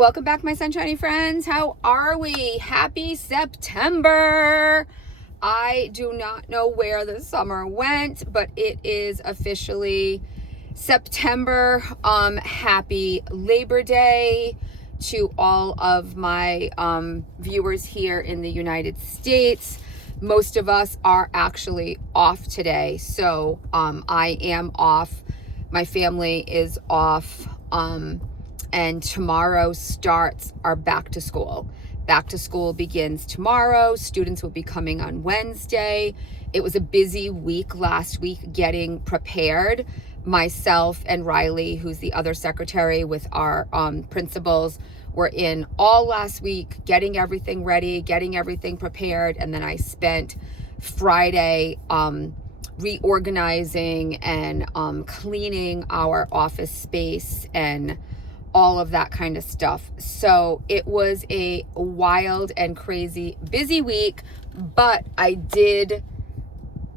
Welcome back, my sunshiny friends. How are we? Happy September. I do not know where the summer went, but it is officially September. Happy Labor Day to all of my viewers here in the United States. Most of us are actually off today, so I am off. My family is off. And tomorrow starts our back to school. Back to school begins tomorrow. Students will be coming on Wednesday. It was a busy week last week getting prepared. Myself and Riley, who's the other secretary with our principals, were in all last week getting everything ready, getting everything prepared. And then I spent Friday reorganizing and cleaning our office space and all of that kind of stuff. So it was a wild and crazy busy week, but I did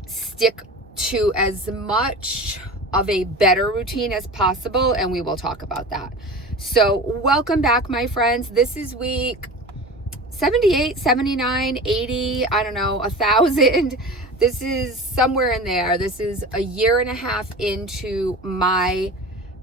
stick to as much of a better routine as possible, and we will talk about that. So welcome back, my friends. This is week 78, 79, 80, I don't know, 1,000. This is somewhere in there. This is a year and a half into my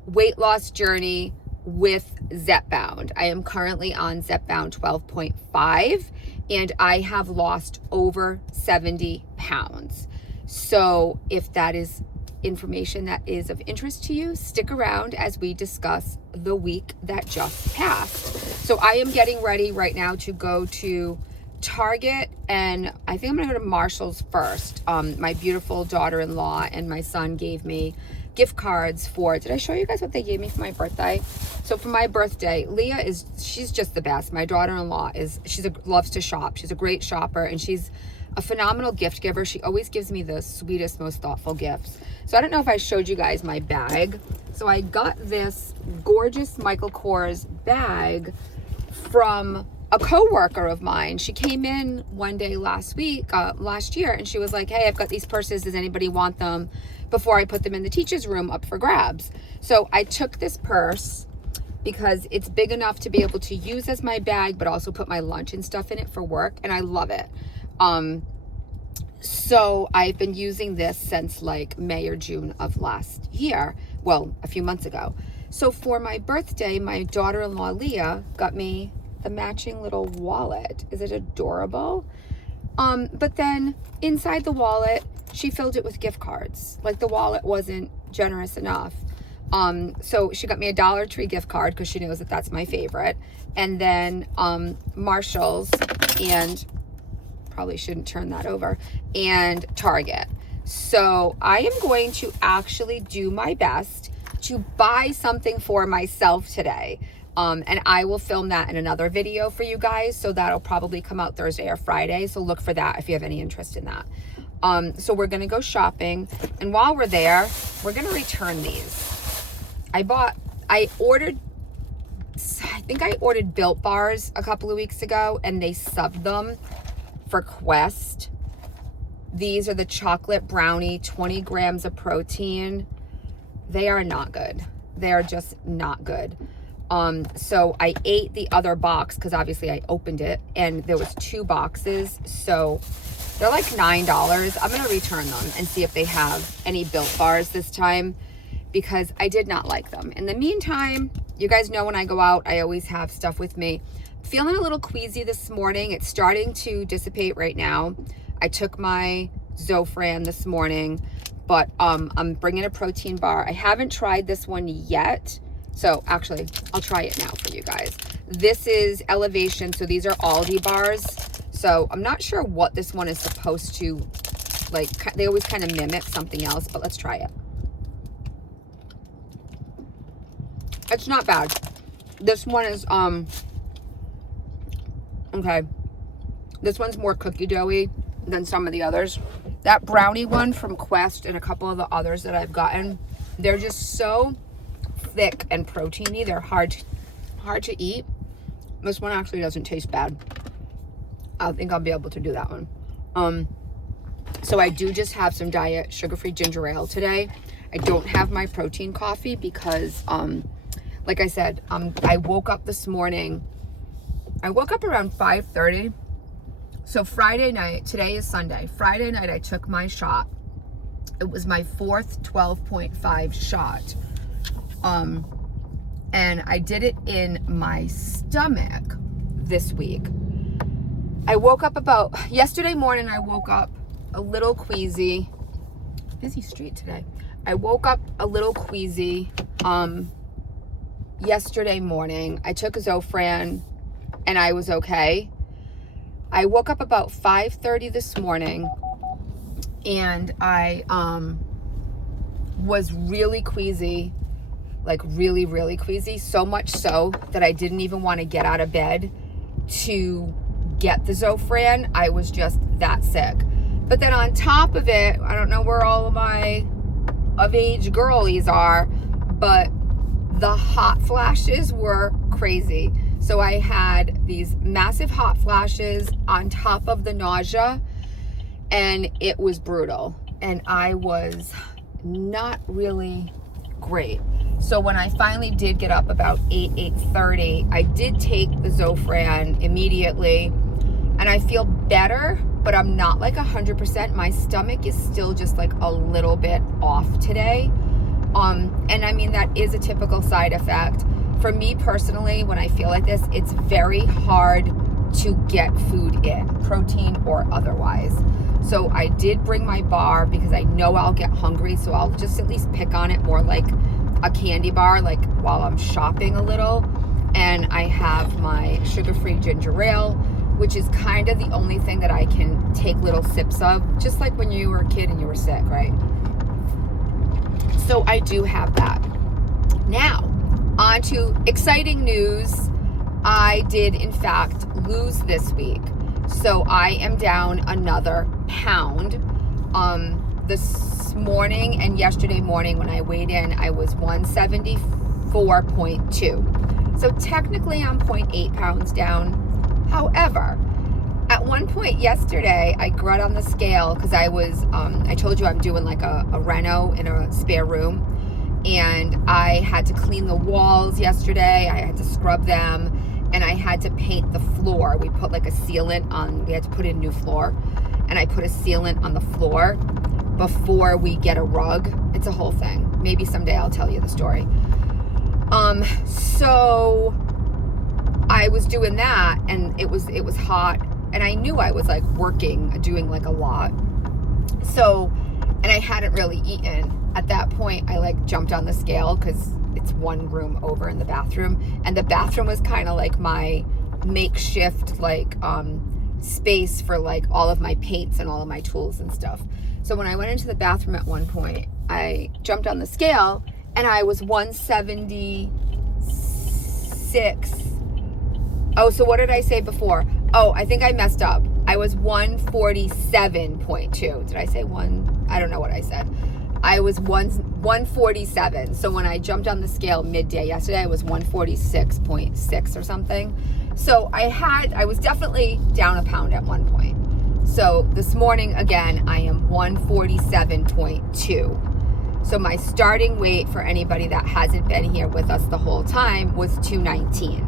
weight loss journey with Zepbound. I am currently on Zepbound 12.5 and I have lost over 70 pounds. So if that is information that is of interest to you, stick around as we discuss the week that just passed. So I am getting ready right now to go to Target, and I think I'm gonna go to Marshall's first. My beautiful daughter-in-law and my son gave me gift cards for, did I show you guys what they gave me for my birthday? So for my birthday, Leah she's just the best. My daughter-in-law loves to shop. She's a great shopper and she's a phenomenal gift giver. She always gives me the sweetest, most thoughtful gifts. So I don't know if I showed you guys my bag. So I got this gorgeous Michael Kors bag from a coworker of mine. She came in one day last year, and she was like, hey, I've got these purses. Does anybody want them before I put them in the teacher's room up for grabs? So I took this purse because it's big enough to be able to use as my bag, but also put my lunch and stuff in it for work. And I love it. So I've been using this since like May or June of last year. Well, a few months ago. So for my birthday, my daughter-in-law, Leah, got me the matching little wallet. Is it adorable? But then inside the wallet, she filled it with gift cards. Like the wallet wasn't generous enough. So she got me a Dollar Tree gift card because she knows that that's my favorite. And then Marshall's, and probably shouldn't turn that over, and Target. So I am going to actually do my best to buy something for myself today. And I will film that in another video for you guys. So that'll probably come out Thursday or Friday. So look for that if you have any interest in that. So we're going to go shopping. And while we're there, we're going to return these. I think I ordered Built Bars a couple of weeks ago and they subbed them for Quest. These are the chocolate brownie, 20 grams of protein. They are not good. They are just not good. So I ate the other box because obviously I opened it and there was 2 boxes. So they're like $9. I'm going to return them and see if they have any Built Bars this time because I did not like them. In the meantime, you guys know when I go out, I always have stuff with me. Feeling a little queasy this morning. It's starting to dissipate right now. I took my Zofran this morning, but I'm bringing a protein bar. I haven't tried this one yet. So actually, I'll try it now for you guys. This is Elevation. So these are Aldi bars. So I'm not sure what this one is supposed to, like, they always kind of mimic something else, but let's try it. It's not bad. This one is, okay. This one's more cookie doughy than some of the others. That brownie one from Quest and a couple of the others that I've gotten, they're just so thick and proteiny. They're hard to eat. This one actually doesn't taste bad. I think I'll be able to do that one. So I do just have some diet sugar-free ginger ale today. I don't have my protein coffee because like I said, I woke up this morning. I woke up around 5:30. So Friday night, today is Sunday. Friday night, I took my shot. It was my fourth 12.5 shot. And I did it in my stomach this week. I woke up yesterday morning, I woke up a little queasy. Busy street today. I woke up a little queasy yesterday morning. I took a Zofran and I was okay. I woke up about 5:30 this morning and I was really queasy, like really, really queasy. So much so that I didn't even want to get out of bed to get the Zofran. I was just that sick. But then on top of it, I don't know where all of my of age girlies are, but the hot flashes were crazy. So I had these massive hot flashes on top of the nausea, and it was brutal. And I was not really great. So when I finally did get up about 8:30, I did take the Zofran immediately, and I feel better, but I'm not like 100%. My stomach is still just like a little bit off today. And I mean, that is a typical side effect. For me personally, when I feel like this, it's very hard to get food in, protein or otherwise. So I did bring my bar because I know I'll get hungry, so I'll just at least pick on it more like a candy bar, like while I'm shopping a little. And I have my sugar-free ginger ale, which is kind of the only thing that I can take little sips of, just like when you were a kid and you were sick, right? So I do have that. Now, on to exciting news. I did, in fact, lose this week. So I am down another pound. This morning and yesterday morning when I weighed in, I was 174.2. So technically I'm 0.8 pounds down. However, at one point yesterday, I got on the scale because I told you I'm doing like a reno in a spare room. And I had to clean the walls yesterday. I had to scrub them, and I had to paint the floor. We put like a sealant on, we had to put in new floor, and I put a sealant on the floor before we get a rug. It's a whole thing. Maybe someday I'll tell you the story. So I was doing that, and it was hot, and I knew I was like doing like a lot. So, and I hadn't really eaten. At that point, I like jumped on the scale because it's one room over in the bathroom, and the bathroom was kind of like my makeshift like space for like all of my paints and all of my tools and stuff. So when I went into the bathroom at one point, I jumped on the scale and I was 176. Oh, so what did I say before? Oh, I think I messed up. I was 147.2. Did I say one? I don't know what I said. I was 147. So when I jumped on the scale midday yesterday, I was 146.6 or something. So I was definitely down a pound at one point. So this morning, again, I am 147.2. So my starting weight for anybody that hasn't been here with us the whole time was 219.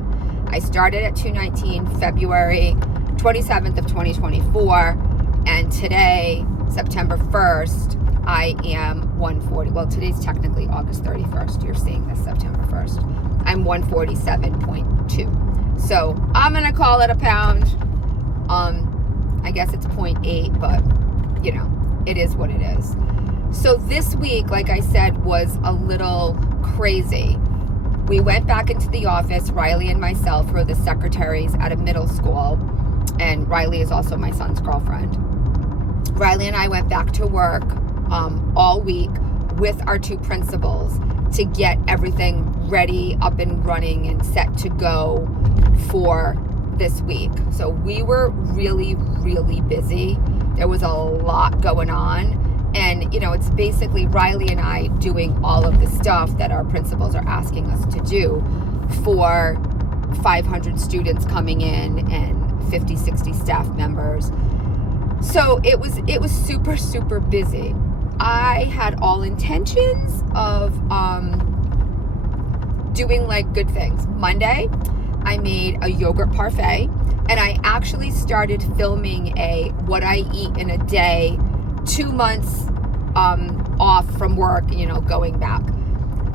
I started at 219 February 27th of 2024. And today, September 1st, I am 140. Well, today's technically August 31st. You're seeing this September 1st. I'm 147.2. So I'm going to call it a pound. I guess it's 0.8, but you know, it is what it is. So this week, like I said, was a little crazy. We went back into the office, Riley and myself, who are the secretaries at a middle school. And Riley is also my son's girlfriend. Riley and I went back to work all week with our two principals to get everything ready, up and running, and set to go for this week. So we were really, really busy. There was a lot going on. And, you know, it's basically Riley and I doing all of the stuff that our principals are asking us to do for 500 students coming in and 50, 60 staff members. So it was super, super busy. I had all intentions of doing like good things. Monday, I made a yogurt parfait, and I actually started filming a what I eat in a day, 2 months off from work, going back.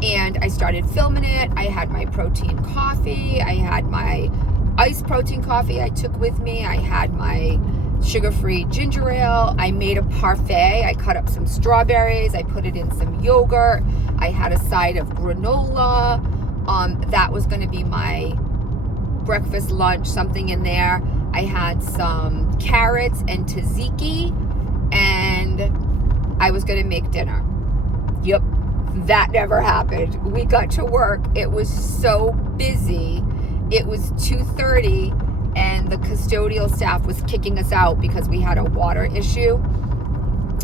And I started filming it. I had my protein coffee. I had my iced protein coffee I took with me. I had my sugar-free ginger ale. I made a parfait. I cut up some strawberries. I put it in some yogurt. I had a side of granola. That was going to be my breakfast, lunch, something in there. I had some carrots and tzatziki, and I was going to make dinner. Yep, that never happened. We got to work. It was so busy. It was 2:30, and the custodial staff was kicking us out because we had a water issue.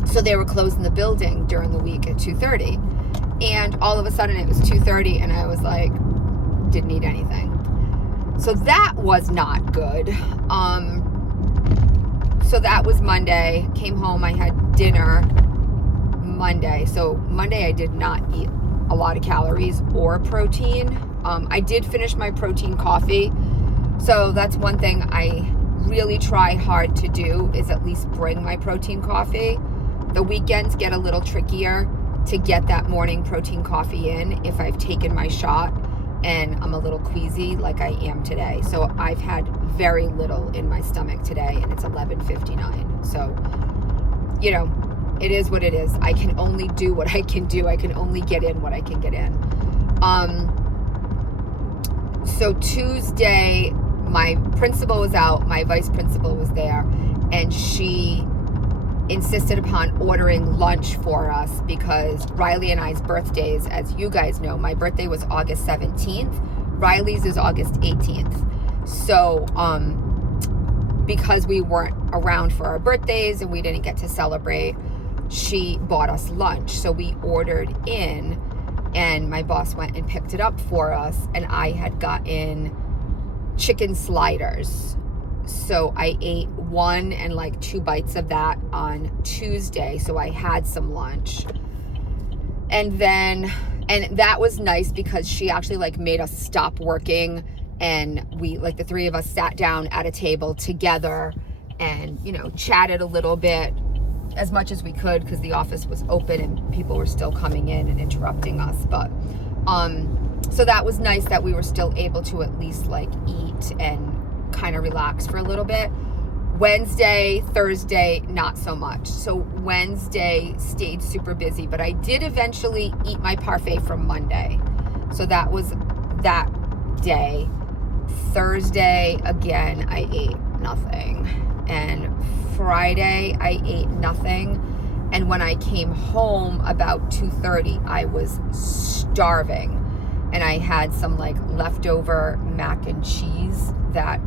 So they were closing the building during the week at 2:30. And all of a sudden it was 2:30, and I was like, didn't eat anything. So that was not good. So that was Monday. Came home, I had dinner Monday. So Monday I did not eat a lot of calories or protein. I did finish my protein coffee. So that's one thing I really try hard to do, is at least bring my protein coffee. The weekends get a little trickier to get that morning protein coffee in if I've taken my shot and I'm a little queasy like I am today. So I've had very little in my stomach today, and it's 11:59. So, it is what it is. I can only do what I can do. I can only get in what I can get in. So Tuesday, my principal was out, my vice principal was there, and she insisted upon ordering lunch for us because Riley and I's birthdays, as you guys know, my birthday was August 17th. Riley's is August 18th. So, because we weren't around for our birthdays and we didn't get to celebrate, she bought us lunch. So we ordered in, and my boss went and picked it up for us, and I had gotten chicken sliders. So I ate 1 and like 2 bites of that on Tuesday. So I had some lunch. And that was nice because she actually like made us stop working, and we, like, the 3 of us sat down at a table together and, chatted a little bit, as much as we could, because the office was open and people were still coming in and interrupting us. But so that was nice that we were still able to at least like eat and kind of relax for a little bit. Wednesday, Thursday, not so much. So Wednesday stayed super busy, but I did eventually eat my parfait from Monday. So that was that day. Thursday, again, I ate nothing. And Friday, I ate nothing. And when I came home about 2:30, I was starving. And I had some like leftover mac and cheese that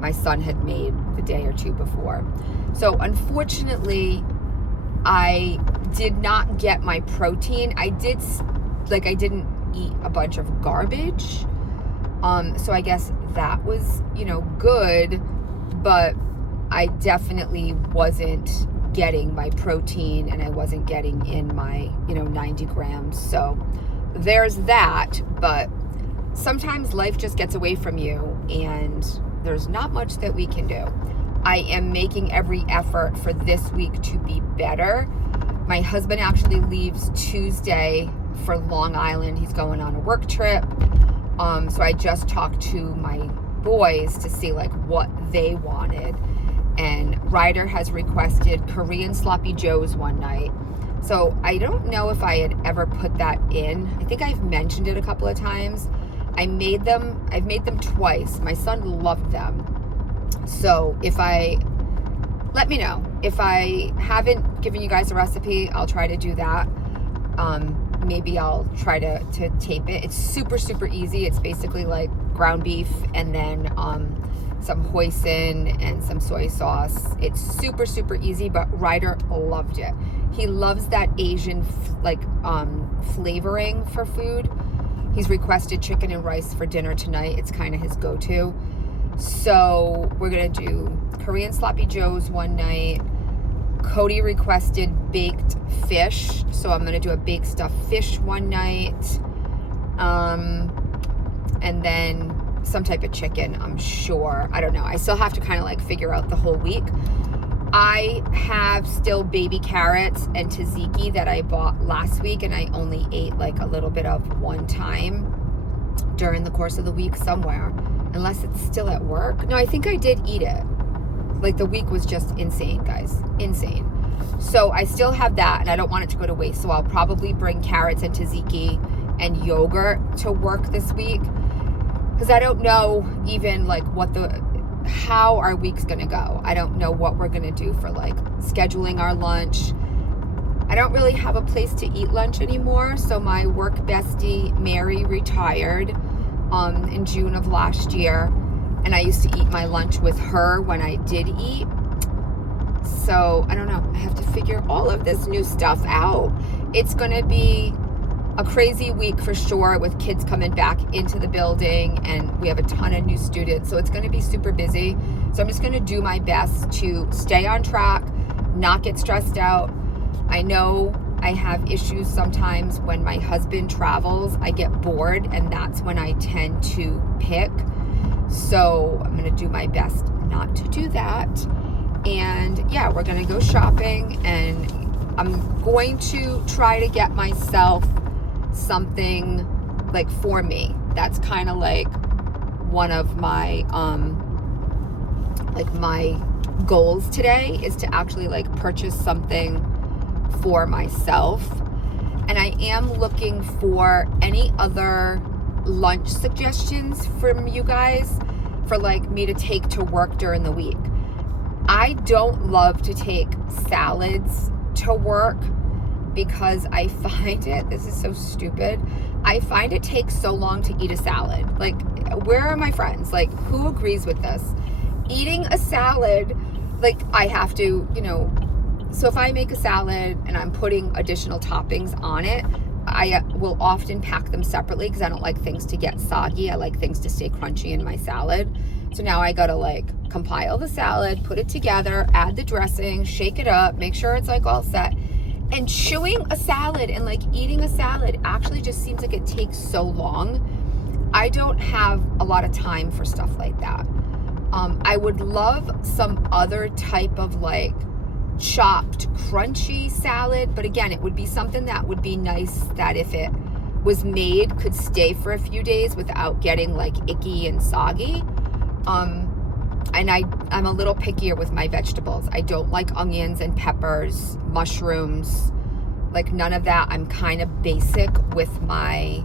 my son had made the day or two before. So unfortunately, I did not get my protein. I didn't eat a bunch of garbage. So I guess that was, good, but I definitely wasn't getting my protein, and I wasn't getting in my, 90 grams. So there's that, but sometimes life just gets away from you, and there's not much that we can do. I am making every effort for this week to be better. My husband actually leaves Tuesday for Long Island. He's going on a work trip. So I just talked to my boys to see like what they wanted. And Ryder has requested Korean sloppy joes one night. So I don't know if I had ever put that in. I think I've mentioned it a couple of times. I've made them twice. My son loved them. So let me know. If I haven't given you guys a recipe, I'll try to do that. Maybe I'll try to tape it. It's super, super easy. It's basically like ground beef and then some hoisin and some soy sauce. It's super, super easy, but Ryder loved it. He loves that Asian flavoring for food. He's requested chicken and rice for dinner tonight. It's kind of his go-to. So we're going to do Korean sloppy joes one night. Cody requested baked fish. So I'm going to do a baked stuffed fish one night. And then some type of chicken, I'm sure. I don't know. I still have to kind of like figure out the whole week. I have still baby carrots and tzatziki that I bought last week, and I only ate like a little bit of one time during the course of the week somewhere, unless it's still at work. No, I think I did eat it. Like the week was just insane, guys. Insane. So I still have that, and I don't want it to go to waste. So I'll probably bring carrots and tzatziki and yogurt to work this week, because I don't know even like how our week's gonna go. I don't know what we're gonna do for like scheduling our lunch. I don't really have a place to eat lunch anymore. So my work bestie Mary retired in June of last year, and I used to eat my lunch with her when I did eat. So I don't know. I have to figure all of this new stuff out. It's gonna be a crazy week for sure, with kids coming back into the building, and we have a ton of new students, so it's going to be super busy. So I'm just going to do my best to stay on track, not get stressed out. I know I have issues sometimes when my husband travels. I get bored, and that's when I tend to pick. So I'm going to do my best not to do that. And yeah, we're going to go shopping, and I'm going to try to get myself something like for me. That's kind of like one of my like my goals today, is to actually like purchase something for myself. And I am looking for any other lunch suggestions from you guys for like me to take to work during the week. I don't love to take salads to work, because I find this is so stupid, I find it takes so long to eat a salad. Like, where are my friends? Like, who agrees with this? Eating a salad, like, I have to, so if I make a salad and I'm putting additional toppings on it, I will often pack them separately, because I don't like things to get soggy. I like things to stay crunchy in my salad. So now I gotta like compile the salad, put it together, add the dressing, shake it up, make sure it's like all set. And chewing a salad and like eating a salad actually just seems like it takes so long. I don't have a lot of time for stuff like that. I would love some other type of like chopped, crunchy salad. But again, it would be something that would be nice, that if it was made, could stay for a few days without getting like icky and soggy. And I'm a little pickier with my vegetables. I don't like onions and peppers, mushrooms, like none of that. I'm kind of basic with my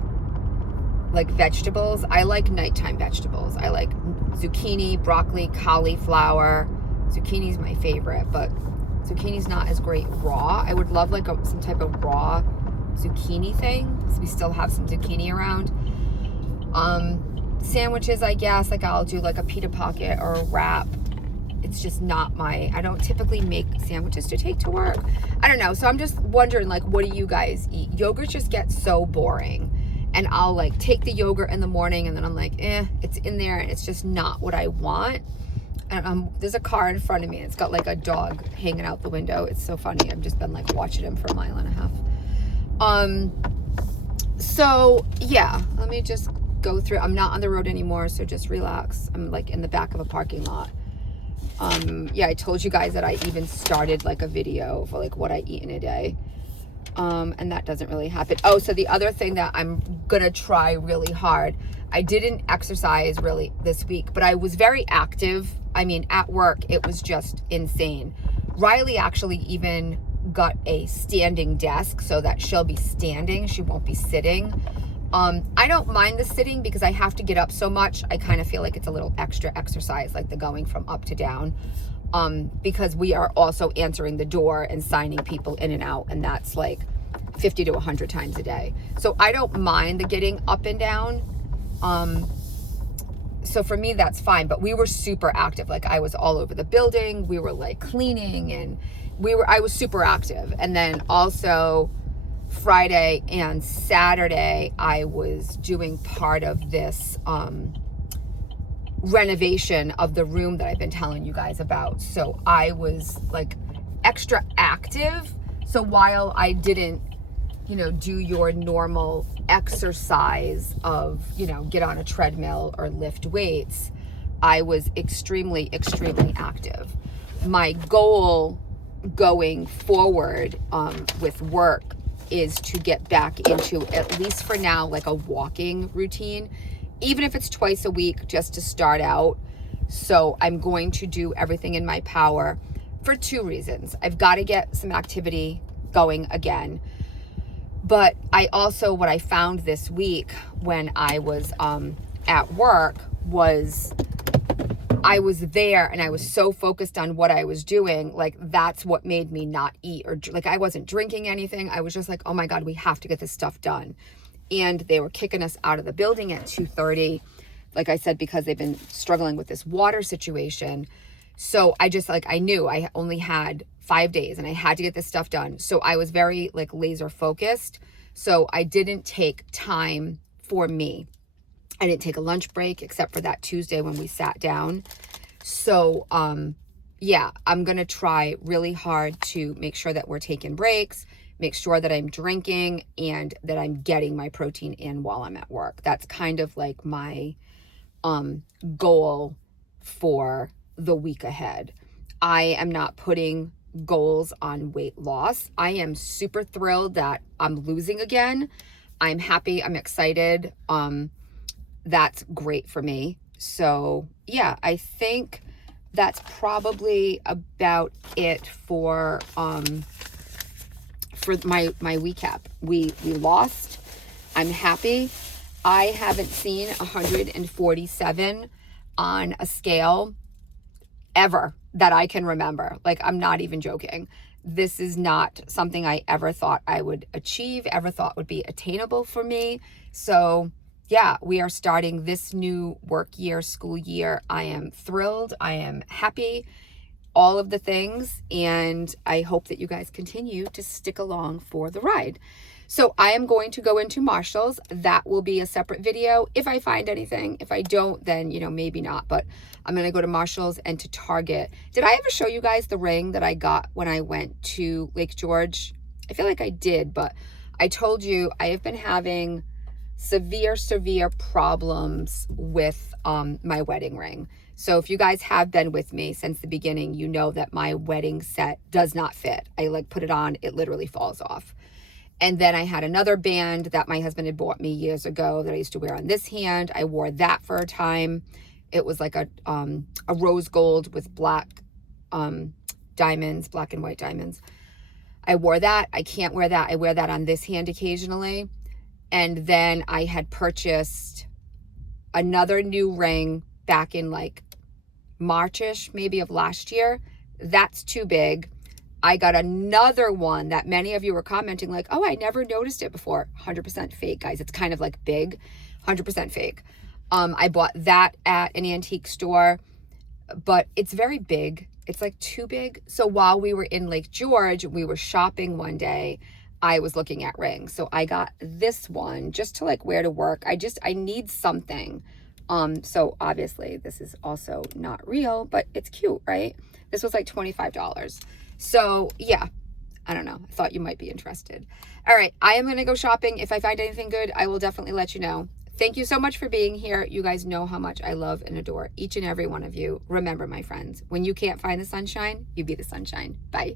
like vegetables. I like nighttime vegetables. I like zucchini, broccoli, cauliflower. Zucchini's my favorite, but zucchini's not as great raw. I would love like some type of raw zucchini thing, because we still have some zucchini around. Sandwiches, I guess, like I'll do like a pita pocket or a wrap. It's just not I don't typically make sandwiches to take to work. I don't know. So I'm just wondering, like, what do you guys eat? Yogurt just gets so boring. And I'll like take the yogurt in the morning, and then I'm like, it's in there, and it's just not what I want. And there's a car in front of me, and it's got like a dog hanging out the window. It's so funny. I've just been like watching him for a mile and a half. So yeah, let me just go through. I'm not on the road anymore, so just relax. I'm like in the back of a parking lot. Yeah, I told you guys that I even started like a video for like what I eat in a day. And that doesn't really happen. Oh, so the other thing that I'm gonna try really hard, I didn't exercise really this week, but I was very active. I mean, at work, it was just insane. Riley actually even got a standing desk so that she'll be standing. She won't be sitting. I don't mind the sitting because I have to get up so much. I kind of feel like it's a little extra exercise, like the going from up to down, because we are also answering the door and signing people in and out, and that's like 50 to 100 times a day. So I don't mind the getting up and down. So for me, that's fine. But we were super active. Like I was all over the building. We were like cleaning, and I was super active. And then also Friday and Saturday, I was doing part of this renovation of the room that I've been telling you guys about. So I was like extra active. So while I didn't, do your normal exercise of, get on a treadmill or lift weights, I was extremely, extremely active. My goal going forward with work is to get back into, at least for now, like a walking routine, even if it's twice a week, just to start out. So I'm going to do everything in my power for 2 reasons. I've got to get some activity going again. But what I found this week when I was at work was I was there and I was so focused on what I was doing. Like, that's what made me not eat, or like, I wasn't drinking anything. I was just like, oh my God, we have to get this stuff done. And they were kicking us out of the building at 2:30, like I said, because they've been struggling with this water situation. So I just I knew I only had 5 days and I had to get this stuff done. So I was very laser focused. So I didn't take time for me. I didn't take a lunch break except for that Tuesday when we sat down. So, yeah, I'm going to try really hard to make sure that we're taking breaks, make sure that I'm drinking, and that I'm getting my protein in while I'm at work. That's kind of like my goal for the week ahead. I am not putting goals on weight loss. I am super thrilled that I'm losing again. I'm happy. I'm excited. That's great for me. So yeah, I think that's probably about it for my recap. We lost. I'm happy. I haven't seen 147 on a scale ever that I can remember. I'm not even joking. This is not something I ever thought I would achieve, ever thought would be attainable for me. So yeah, we are starting this new work year, school year. I am thrilled. I am happy, all of the things. And I hope that you guys continue to stick along for the ride. So I am going to go into Marshall's. That will be a separate video if I find anything. If I don't, then, maybe not. But I'm going to go to Marshall's and to Target. Did I ever show you guys the ring that I got when I went to Lake George? I feel like I did, but I told you I have been having severe problems with my wedding ring. So if you guys have been with me since the beginning, you know that my wedding set does not fit. I put it on, it literally falls off. And then I had another band that my husband had bought me years ago that I used to wear on this hand. I wore that for a time. It was like a rose gold with black diamonds, black and white diamonds. I wore that. I can't wear that. I wear that on this hand occasionally. And then I had purchased another new ring back in March-ish, maybe, of last year. That's too big. I got another one that many of you were commenting oh, I never noticed it before. 100% fake, guys. It's kind of big, 100% fake. I bought that at an antique store, but it's very big. It's too big. So while we were in Lake George, we were shopping one day, I was looking at rings. So I got this one just to wear to work. I need something. So obviously this is also not real, but it's cute, right? This was $25. So yeah, I don't know. I thought you might be interested. All right. I am going to go shopping. If I find anything good, I will definitely let you know. Thank you so much for being here. You guys know how much I love and adore each and every one of you. Remember, my friends, when you can't find the sunshine, you be the sunshine. Bye.